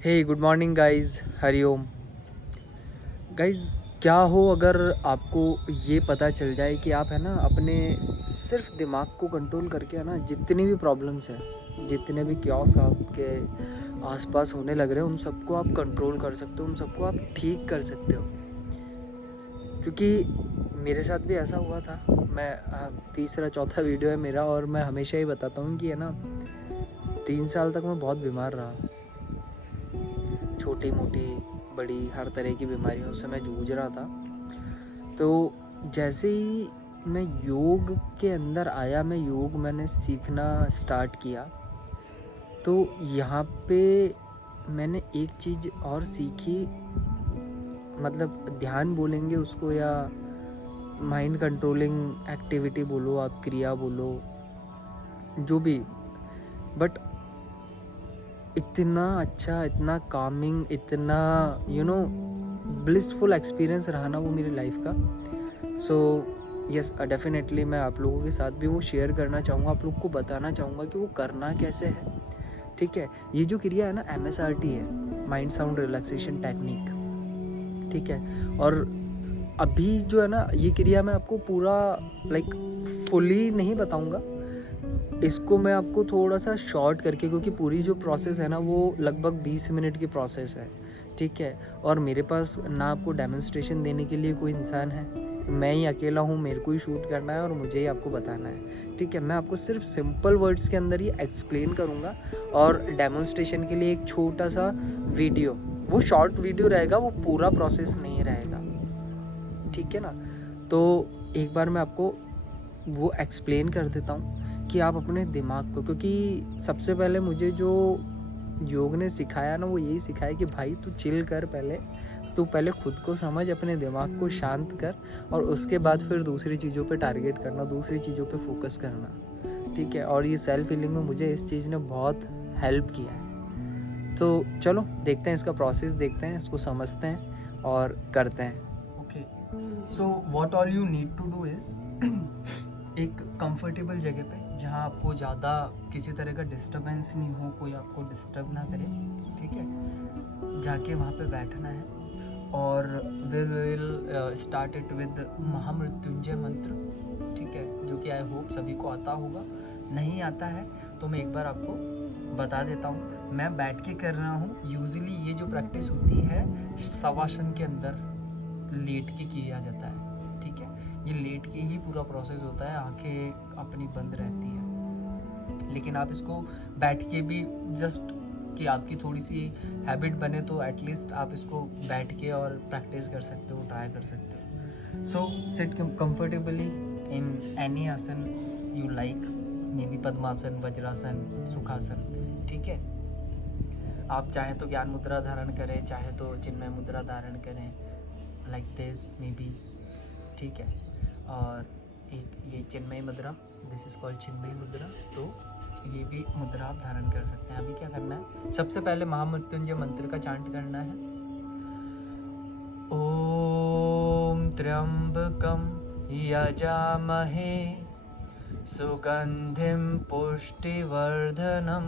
हे good morning guys, Hari Om. Guys, क्या हो अगर आपको ये पता चल जाए कि आप है ना अपने सिर्फ दिमाग को कंट्रोल करके है ना जितनी भी प्रॉब्लम्स हैं, जितने भी क्योस आपके आसपास होने लग रहे हैं, उन सबको आप कंट्रोल कर सकते हो, उन सबको आप ठीक कर सकते हो। क्योंकि मेरे साथ भी ऐसा हुआ था। मैं तीसरा चौथा वीडियो है मेरा और मैं हमेशा ही बताता हूँ कि है ना 3 साल तक मैं बहुत बीमार रहा। छोटी मोटी बड़ी हर तरह की बीमारियों से मैं जूझ रहा था। तो जैसे ही मैं योग के अंदर आया, मैंने सीखना स्टार्ट किया, तो यहाँ पे मैंने एक चीज़ और सीखी। मतलब ध्यान बोलेंगे उसको या माइंड कंट्रोलिंग एक्टिविटी बोलो, आप क्रिया बोलो, जो भी, बट इतना अच्छा, इतना कामिंग, इतना ब्लिसफुल एक्सपीरियंस रहा ना वो मेरी लाइफ का। सो यस, डेफिनेटली मैं आप लोगों के साथ भी वो शेयर करना चाहूँगा, आप लोग को बताना चाहूँगा कि वो करना कैसे है। ठीक है, ये जो क्रिया है ना MSRT है, माइंड साउंड रिलैक्सेशन टेक्निक। ठीक है, और अभी जो है ना ये क्रिया मैं आपको पूरा लाइक फुली नहीं बताऊँगा, इसको मैं आपको थोड़ा सा शॉर्ट करके, क्योंकि पूरी जो प्रोसेस है ना वो लगभग 20 मिनट की प्रोसेस है। ठीक है, और मेरे पास ना आपको डेमोन्स्ट्रेशन देने के लिए कोई इंसान है, मैं ही अकेला हूँ, मेरे को ही शूट करना है और मुझे ही आपको बताना है। ठीक है, मैं आपको सिर्फ सिंपल वर्ड्स के अंदर ही एक्सप्लेन करूँगा और डेमोन्स्ट्रेशन के लिए एक छोटा सा वीडियो, वो शॉर्ट वीडियो रहेगा, वो पूरा प्रोसेस नहीं रहेगा। ठीक है ना, तो एक बार मैं आपको वो एक्सप्लेन कर देता हूँ कि आप अपने दिमाग को, क्योंकि सबसे पहले मुझे जो योग ने सिखाया ना वो यही सिखाया कि भाई तू चिल कर, तू पहले खुद को समझ, अपने दिमाग को शांत कर और उसके बाद फिर दूसरी चीज़ों पे टारगेट करना, दूसरी चीज़ों पे फोकस करना। ठीक है, और ये सेल्फ हीलिंग में मुझे इस चीज़ ने बहुत हेल्प किया है। तो चलो देखते हैं, इसका प्रोसेस देखते हैं, इसको समझते हैं और करते हैं। Okay, so what all you need to do is एक कंफर्टेबल जगह पे जहाँ आपको ज़्यादा किसी तरह का डिस्टरबेंस नहीं हो, कोई आपको डिस्टर्ब ना करे। ठीक है, जाके वहाँ पे बैठना है और we will start it with Mahamrityunjaya mantra. ठीक है, जो कि आई होप सभी को आता होगा। नहीं आता है तो मैं एक बार आपको बता देता हूँ। मैं बैठ के कर रहा हूँ। यूजुअली ये जो प्रैक्टिस होती है शवासन के अंदर लेट के किया जाता है। ठीक है, ये लेट के ही पूरा प्रोसेस होता है, आंखें अपनी बंद रहती है। लेकिन आप इसको बैठ के भी, जस्ट कि आपकी थोड़ी सी हैबिट बने, तो एटलीस्ट आप इसको बैठ के और प्रैक्टिस कर सकते हो, ट्राई कर सकते हो। So sit comfortably in any आसन यू लाइक, मे बी पद्मासन, वज्रासन, सुखासन। ठीक है, आप चाहे तो ज्ञान मुद्रा धारण करें, चाहे तो चिन्मय मुद्रा धारण करें, लाइक दिस मे बी। ठीक है, और एक ये चिन्मय मुद्रा, दिस इज कॉल्ड चिन्मय मुद्रा, तो ये भी मुद्रा आप धारण कर सकते हैं। अभी क्या करना है, सबसे पहले महामृत्युंजय मंत्र का चांट करना है। ओम त्र्यंबकम यजामहे सुगंधिम पुष्टिवर्धनम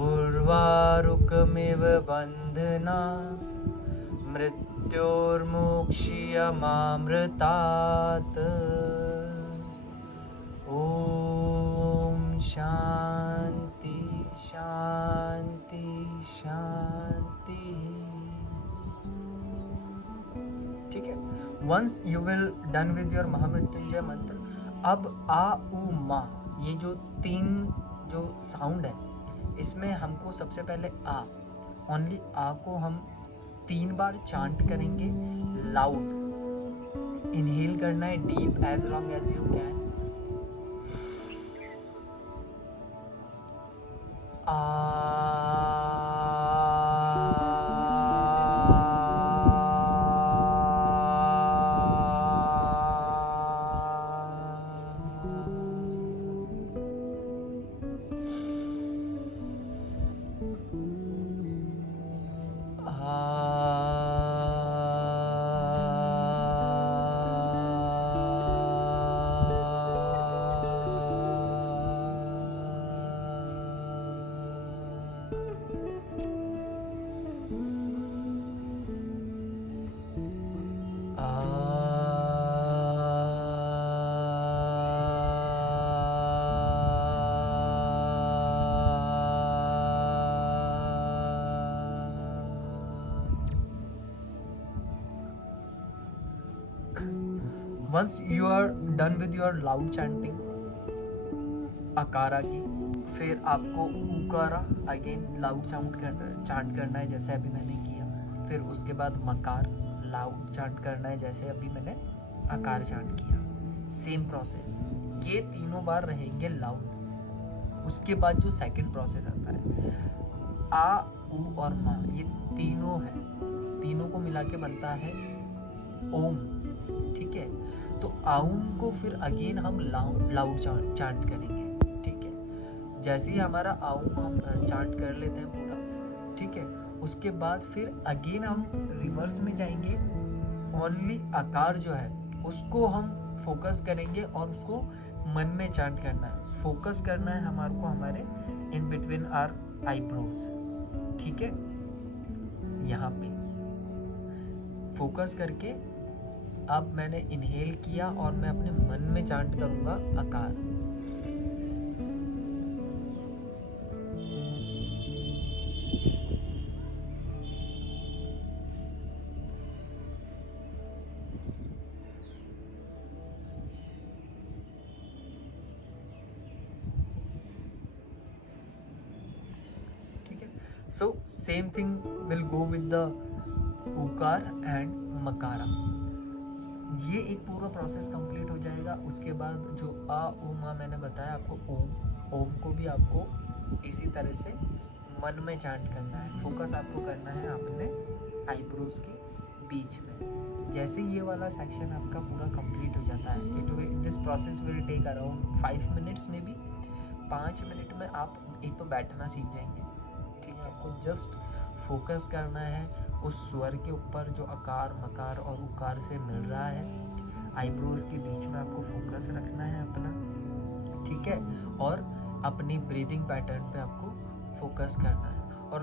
उर्वारुकमिव बंधना मृत्योर्मुक्षीयमामृतात्। ओम शांति शांति शांति। ठीक है, once you will done with your Mahamrityunjaya mantra, अब आ उ मा, ये जो 3 जो साउंड है, इसमें हमको सबसे पहले आ, ओनली आ को हम 3 बार चांट करेंगे लाउड। इनहेल करना है deep as long as you can. Once you are done with your loud chanting अकारा की, फिर आपको उकारा अगेन लाउड चांट करना है जैसे अभी मैंने किया। फिर उसके बाद मकार लाउड चांट करना है जैसे अभी मैंने अकार चांट किया। सेम प्रोसेस, ये तीनों बार रहेंगे लाउड। उसके बाद जो सेकंड प्रोसेस आता है आ उ और मा, ये तीनों है, तीनों को मिला के बनता है ओम। ठीक है, तो आउम को फिर अगेन हम लाउड चांट करेंगे। ठीक है, जैसे ही हमारा आउम हम चांट कर लेते हैं पूरा, ठीक है, उसके बाद फिर अगेन हम रिवर्स में जाएंगे। ओनली आकार जो है उसको हम फोकस करेंगे और उसको मन में चांट करना है। फोकस करना है हमारे को हमारे इन बिटवीन आर आईब्रोज। ठीक है, यहाँ पे फोकस करके अब मैंने इनहेल किया और मैं अपने मन में चांट करूंगा आकार। So same thing will go with the उकार एंड मकारा। ये एक पूरा प्रोसेस कंप्लीट हो जाएगा। उसके बाद जो आ ओ मा मैंने बताया आपको, ओम को भी आपको इसी तरह से मन में चांट करना है। फोकस आपको करना है अपने आईब्रोज के बीच में। जैसे ये वाला सेक्शन आपका पूरा कंप्लीट हो जाता है, this process will take around 5 minutes में भी। 5 मिनट में आप एक तो बैठना सीख जाएंगे। ठीक है, आपको जस्ट फोकस करना है उस स्वर के ऊपर जो अकार मकार और उकार से मिल रहा है। आईब्रोज के बीच में आपको फोकस रखना है अपना। ठीक है, और अपनी ब्रीदिंग पैटर्न पे आपको फोकस करना है। और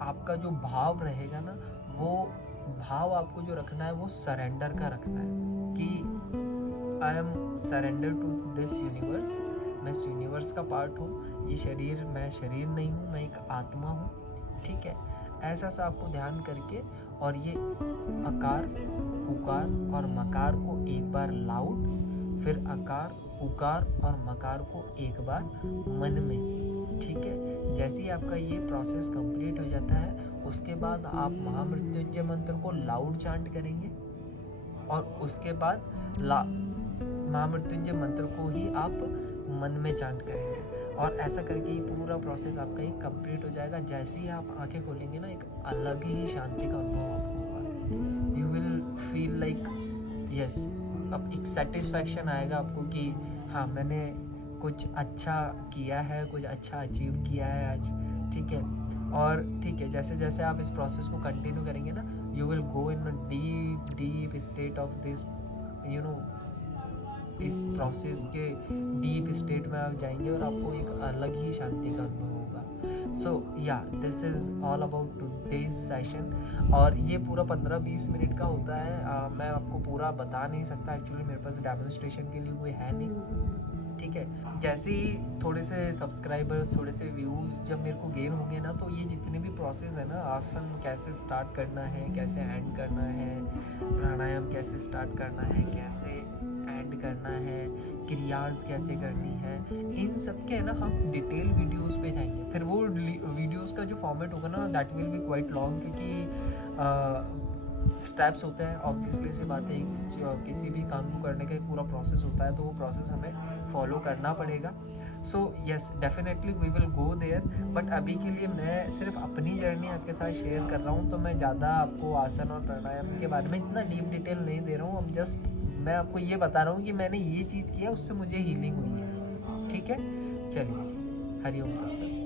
आपका जो भाव रहेगा ना, वो भाव आपको जो रखना है वो सरेंडर का रखना है कि I am surrender to this universe. मैं इस यूनिवर्स का पार्ट हूँ, ये शरीर मैं शरीर नहीं हूँ, मैं एक आत्मा हूँ। ठीक है, ऐसा सा आपको ध्यान करके और ये अकार उकार और मकार को एक बार लाउड, फिर अकार उकार और मकार को एक बार मन में। ठीक है, जैसे ही आपका ये प्रोसेस कंप्लीट हो जाता है, उसके बाद आप महामृत्युंजय मंत्र को लाउड चांट करेंगे और उसके बाद महामृत्युंजय मंत्र को ही आप मन में चांट करेंगे। और ऐसा करके ये पूरा प्रोसेस आपका ही कंप्लीट हो जाएगा। जैसे ही आप आंखें खोलेंगे ना, एक अलग ही शांति का अनुभव आपको होगा। You will feel like yes, अब एक सेटिस्फैक्शन आएगा आपको कि हाँ मैंने कुछ अच्छा किया है, कुछ अच्छा अचीव किया है आज। ठीक है, और ठीक है, जैसे जैसे आप इस प्रोसेस को कंटिन्यू करेंगे ना, you will go in deep deep state of this, you know, इस प्रोसेस के डीप स्टेट में आप जाएंगे और आपको एक अलग ही शांति का अनुभव होगा। सो या this is all about today's session. और ये पूरा 15-20 मिनट का होता है। मैं आपको पूरा बता नहीं सकता, एक्चुअली मेरे पास डेमोन्स्ट्रेशन के लिए कोई है नहीं। ठीक है, जैसे ही थोड़े से सब्सक्राइबर्स, थोड़े से व्यूज़ जब मेरे को गेन होंगे ना, तो ये जितने भी प्रोसेस है ना, आसन कैसे स्टार्ट करना है, कैसे एंड करना है, प्राणायाम कैसे स्टार्ट करना है, कैसे एंड करना है, क्रियाज कैसे करनी है, इन सब के है ना हम डिटेल वीडियोस पे जाएंगे। फिर वो वीडियोस का जो फॉर्मेट होगा ना, that will be quite long, क्योंकि स्टेप्स होते हैं। ऑब्वियसली सी बात है, किसी भी काम को करने का एक पूरा प्रोसेस होता है, तो वो प्रोसेस हमें फॉलो करना पड़ेगा। So yes, definitely we will go there. But अभी के लिए मैं सिर्फ अपनी जर्नी आपके साथ शेयर कर रहा हूँ, तो मैं ज़्यादा आपको आसन और प्राणायाम के बारे में इतना डीप डिटेल नहीं दे रहा हूँ। अब जस्ट मैं आपको ये बता रहा हूँ कि मैंने ये चीज़ किया, उससे मुझे हीलिंग हुई है। ठीक है, चलिए जी, हरिओम तत्सत।